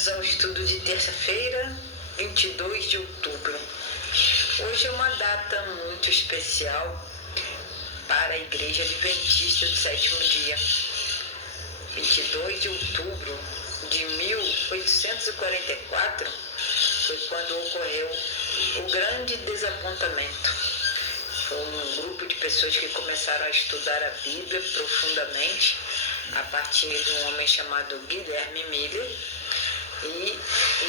Bem-vindos ao estudo de terça-feira, 22 de outubro. Hoje é uma data muito especial para a Igreja Adventista do Sétimo Dia. 22 de outubro de 1844 foi quando ocorreu o grande desapontamento. Foi um grupo de pessoas que começaram a estudar a Bíblia profundamente a partir de um homem chamado Guilherme Miller, e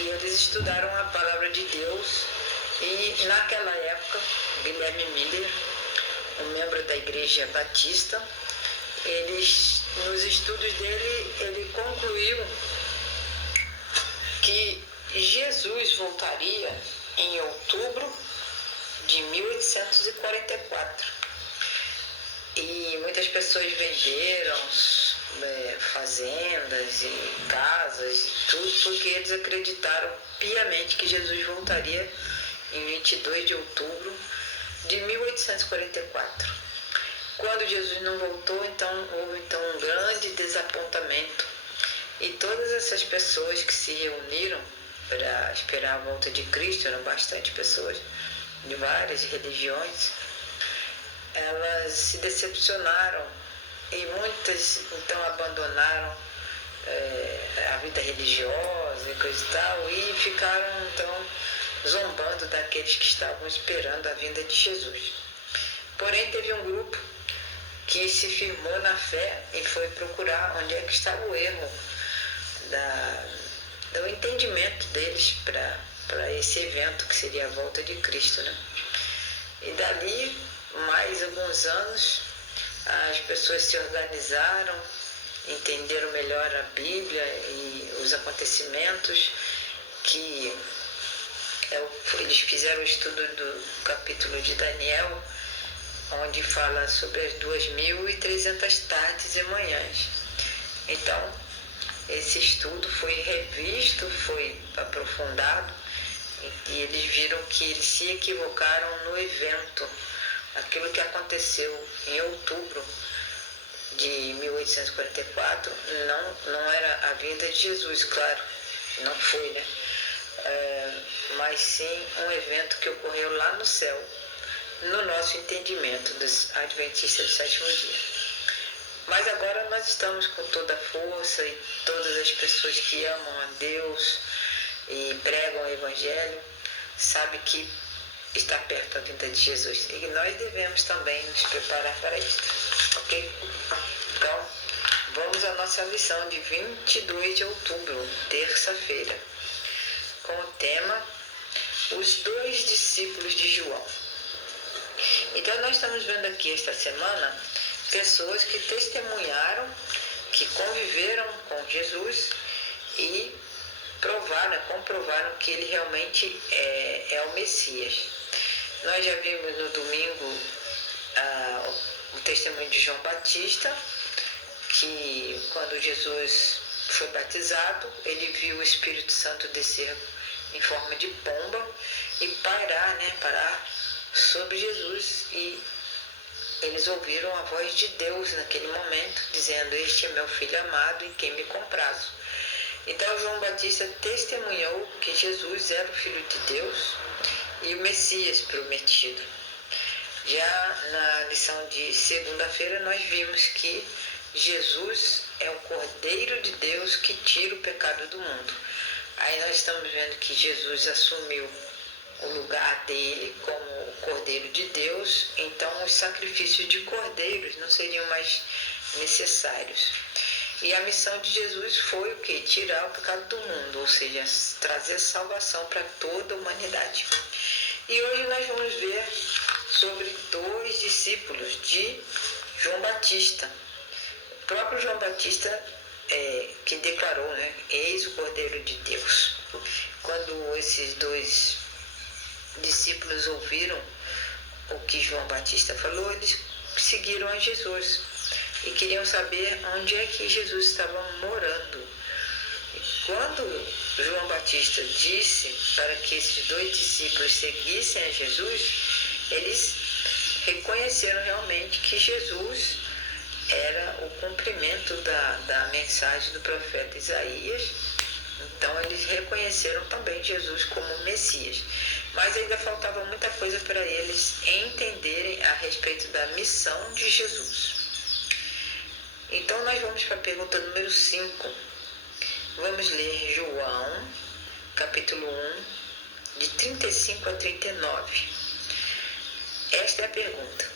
eles estudaram a palavra de Deus. E naquela época, Guilherme Miller, um membro da Igreja Batista, nos estudos dele, ele concluiu que Jesus voltaria em outubro de 1844. E muitas pessoas venderam fazendas e casas e tudo, porque eles acreditaram piamente que Jesus voltaria em 22 de outubro de 1844. Quando Jesus não voltou, houve um grande desapontamento. E todas essas pessoas que se reuniram para esperar a volta de Cristo, eram bastante pessoas de várias religiões, elas se decepcionaram e muitas então abandonaram a vida religiosa e coisa e tal, e ficaram então zombando daqueles que estavam esperando a vinda de Jesus. Porém, teve um grupo que se firmou na fé e foi procurar onde é que estava o erro do entendimento deles para esse evento que seria a volta de Cristo, né? E dali, mais alguns anos, as pessoas se organizaram, entenderam melhor a Bíblia e os acontecimentos, que eles fizeram o estudo do capítulo de Daniel, onde fala sobre as 2.300 tardes e manhãs. Então, esse estudo foi revisto, foi aprofundado, e eles viram que eles se equivocaram no evento. Aquilo que aconteceu em outubro de 1844 não era a vinda de Jesus, claro, não foi, né? Mas sim um evento que ocorreu lá no céu, no nosso entendimento dos Adventistas do Sétimo Dia. Mas agora nós estamos com toda a força, e todas as pessoas que amam a Deus e pregam o Evangelho sabem que está perto a vinda de Jesus, e nós devemos também nos preparar para isso, ok? Então, vamos à nossa lição de 22 de outubro, terça-feira, com o tema Os Dois Discípulos de João. Então, nós estamos vendo aqui esta semana pessoas que testemunharam, que conviveram com Jesus e comprovaram que ele realmente é o Messias. Nós já vimos no domingo o testemunho de João Batista, que quando Jesus foi batizado, ele viu o Espírito Santo descer em forma de pomba e parar sobre Jesus, e eles ouviram a voz de Deus naquele momento, dizendo: "Este é meu filho amado, em quem me comprazo". Então João Batista testemunhou que Jesus era o Filho de Deus e o Messias prometido. Já na lição de segunda-feira nós vimos que Jesus é o Cordeiro de Deus que tira o pecado do mundo. Aí nós estamos vendo que Jesus assumiu o lugar dele como o Cordeiro de Deus, então os sacrifícios de cordeiros não seriam mais necessários. E a missão de Jesus foi o quê? Tirar o pecado do mundo, ou seja, trazer salvação para toda a humanidade. E hoje nós vamos ver sobre dois discípulos de João Batista. O próprio João Batista que declarou, né? "Eis o Cordeiro de Deus". Quando esses dois discípulos ouviram o que João Batista falou, eles seguiram a Jesus e queriam saber onde é que Jesus estava morando. E quando João Batista disse para que esses dois discípulos seguissem a Jesus, eles reconheceram realmente que Jesus era o cumprimento da mensagem do profeta Isaías, Então eles reconheceram também Jesus como Messias. Mas ainda faltava muita coisa para eles entenderem a respeito da missão de Jesus. Então nós vamos para a pergunta número 5. Vamos ler João, capítulo 1, de 35 a 39. Esta é a pergunta: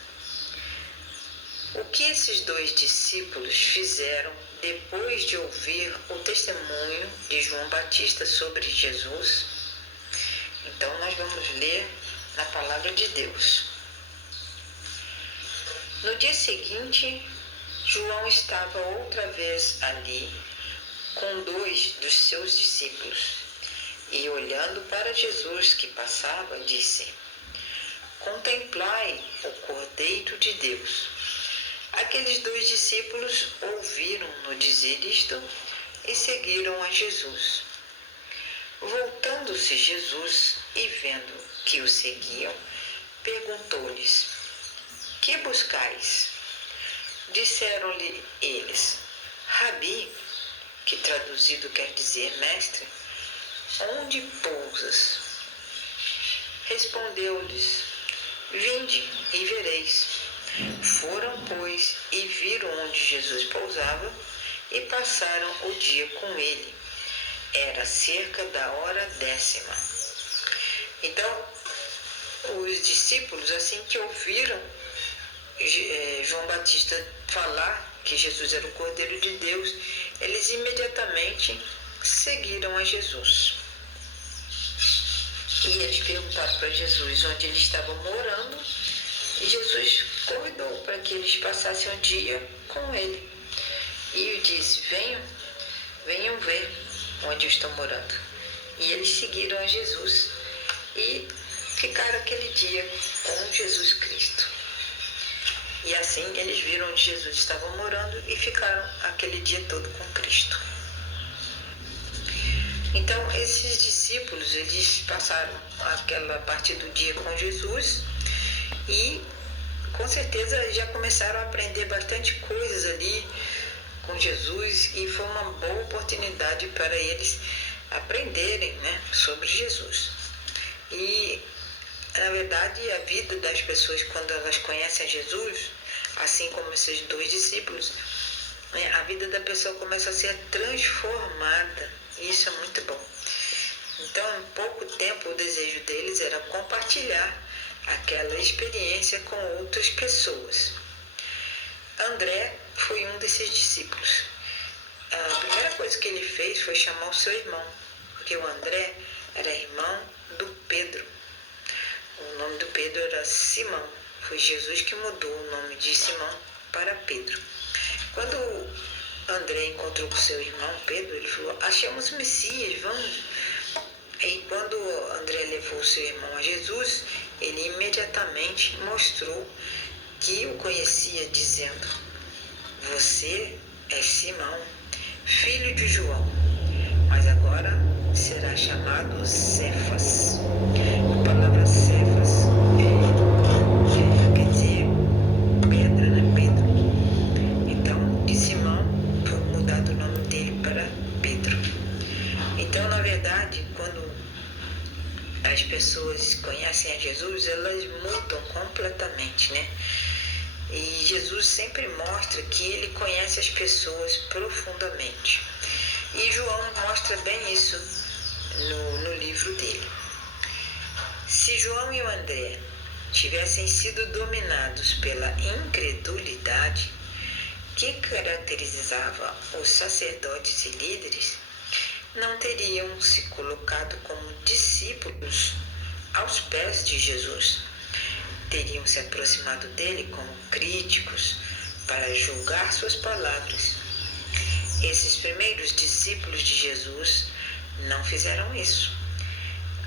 o que esses 2 discípulos fizeram depois de ouvir o testemunho de João Batista sobre Jesus? Então nós vamos ler na palavra de Deus. No dia seguinte, João estava outra vez ali com 2 dos seus discípulos e, olhando para Jesus que passava, disse: contemplai o Cordeiro de Deus. Aqueles 2 discípulos ouviram-no dizer isto e seguiram a Jesus. Voltando-se Jesus e vendo que o seguiam, perguntou-lhes: que buscais? Disseram-lhe eles: Rabi, que traduzido quer dizer mestre, onde pousas? Respondeu-lhes: vinde e vereis. Foram, pois, e viram onde Jesus pousava e passaram o dia com ele. Era cerca da hora 10ª. Então, os discípulos, assim que ouviram João Batista falar que Jesus era o Cordeiro de Deus, eles imediatamente seguiram a Jesus. E eles perguntaram para Jesus onde eles estavam morando, e Jesus convidou para que eles passassem um dia com ele. E disse: venham ver onde eu estou morando. E eles seguiram a Jesus e ficaram aquele dia com Jesus Cristo. E assim eles viram onde Jesus estava morando e ficaram aquele dia todo com Cristo. Então esses discípulos, eles passaram aquela parte do dia com Jesus e com certeza já começaram a aprender bastante coisas ali com Jesus, e foi uma boa oportunidade para eles aprenderem, né, sobre Jesus. E na verdade a vida das pessoas, quando elas conhecem Jesus, assim como esses 2 discípulos, né, a vida da pessoa começa a ser transformada, e isso é muito bom. Então, em pouco tempo, o desejo deles era compartilhar aquela experiência com outras pessoas. André foi um desses discípulos. A primeira coisa que ele fez foi chamar o seu irmão, porque o André era irmão do Pedro. O nome do Pedro era Simão. Foi Jesus que mudou o nome de Simão para Pedro. Quando André encontrou com seu irmão Pedro, ele falou: achamos o Messias, vamos. E quando André levou seu irmão a Jesus, ele imediatamente mostrou que o conhecia, dizendo: você é Simão, filho de João, mas agora será chamado Cefas. A palavra Cefas quer dizer pedra, né? Pedro. Então, de Simão foi mudado o nome dele para Pedro. Então, na verdade, quando as pessoas conhecem a Jesus, elas mudam completamente, né? E Jesus sempre mostra que ele conhece as pessoas profundamente. E João mostra bem isso no livro dele. Se João e o André tivessem sido dominados pela incredulidade que caracterizava os sacerdotes e líderes, não teriam se colocado como discípulos aos pés de Jesus. Teriam se aproximado dele como críticos para julgar suas palavras. Esses primeiros discípulos de Jesus não fizeram isso.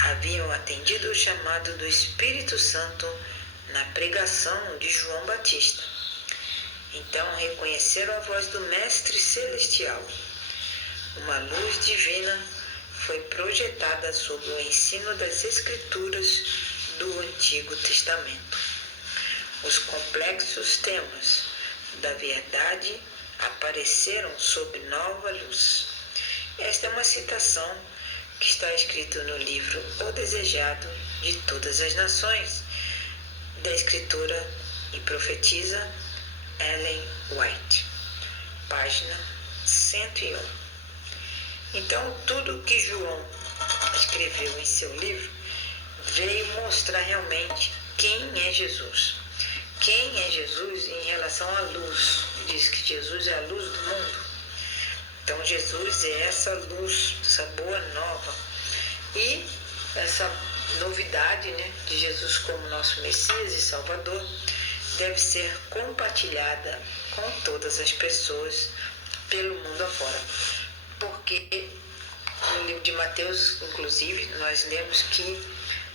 Haviam atendido o chamado do Espírito Santo na pregação de João Batista. Então reconheceram a voz do Mestre Celestial. Uma luz divina foi projetada sobre o ensino das Escrituras do Antigo Testamento. Os complexos temas da verdade apareceram sob nova luz. Esta é uma citação que está escrita no livro O Desejado de Todas as Nações, da escritora e profetisa Ellen White, página 101. Então, tudo que João escreveu em seu livro veio mostrar realmente quem é Jesus. Quem é Jesus em relação à luz? Diz que Jesus é a luz do mundo. Então, Jesus é essa luz, essa boa nova. E essa novidade, né, de Jesus como nosso Messias e Salvador deve ser compartilhada com todas as pessoas pelo mundo afora. Porque no livro de Mateus, inclusive, nós lemos que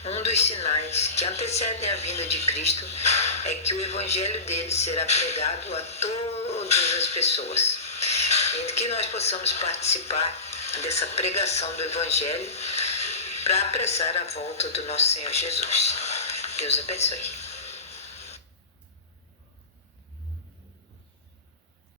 um dos sinais que antecedem a vinda de Cristo é que o evangelho dele será pregado a todas as pessoas. E que nós possamos participar dessa pregação do evangelho para apressar a volta do nosso Senhor Jesus. Deus abençoe.